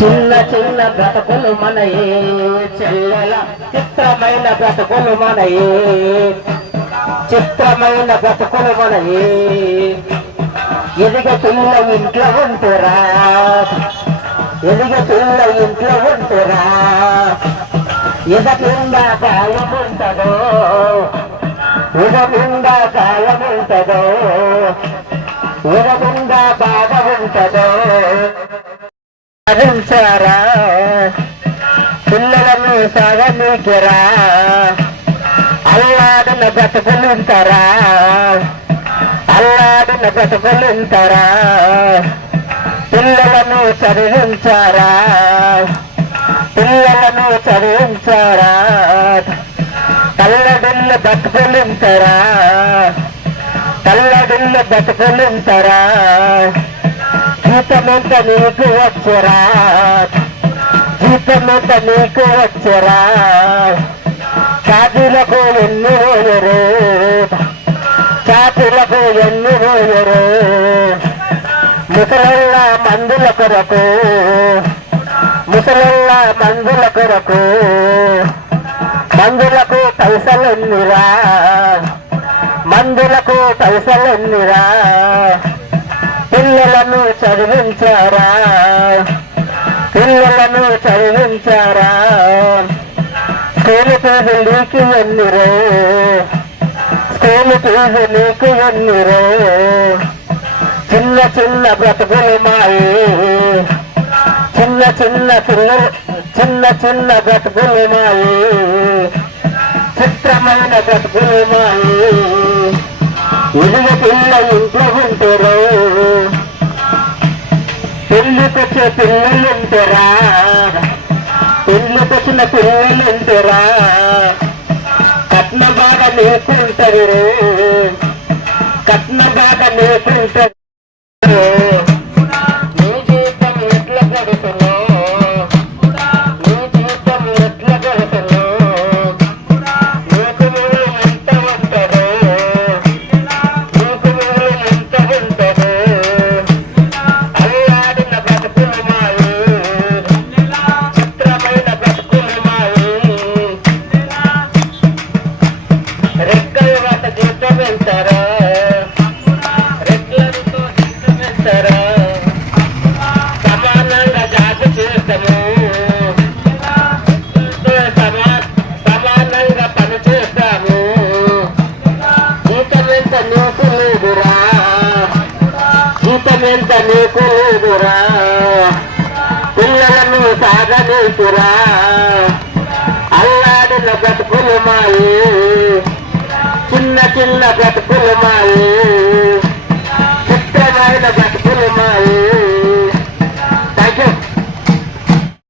చిన్న చిన్న బ్రతకులు మనయే చెల్లెల చిత్రమైన బ్రతకులు మనయే. చిత్రమైన బ్రతకులు మనయే. ఎదుగుతున్న ఇంట్లో ఉంటురా ఎదుగుతున్న ఇంట్లో ఉంటురా ఎదకుండా గాయముంటదో ఎదకుండా కాలం ఎదకుండా సాధించారా పిల్లలను సాగనీకిరా. అల్లాడిన బ్రతుకులుంటారా అల్లాడిన బ్రతుకులుంటారా పిల్లలను చదివించారా. పిల్లలను చదివించారా. తల్లడిల్లు బతుకులుంటారా తల్లడిల్లు బతుకులుంటారా జీతమంత నీకు వచ్చరా. జీతమంత నీకు వచ్చరా. చాతులకు ఎన్ని పోయరు చాతులకు ఎన్ని పోయరు ముసలల్ల మందుల కొరకు. ముసలల్ల మందుల కొరకు. మందులకు పైసలెన్నిరా. మందులకు పైసలెన్నిరా. పిల్లలను చదివించారా? పిల్లలను చదివించారా? స్కూల్ ఫీజు నీకు ఎన్నిరో? స్కూల్ ఫీజు నీకు ఎన్నిరో? చిన్న చిన్న బ్రతుకులు మాయి. చిన్న చిన్న పిల్లలు చిన్న చిన్న బ్రతుకులు మాయి. చిత్రమైన బ్రతుకులు మాయి. ఇది పిల్ల ఇంట్లో ఉంటారు పెళ్ళికొచ్చే పిల్లలుంటరా ఉంటారా పెళ్ళికొచ్చిన పిల్లలు కట్న బాగా రే జీతం ఎంత నీకు లేదురా పిల్లలను సాగనీకురా అల్లాడిన బ్రతుకులు మాయి. చిన్న చిన్న బ్రతుకులు మాయి.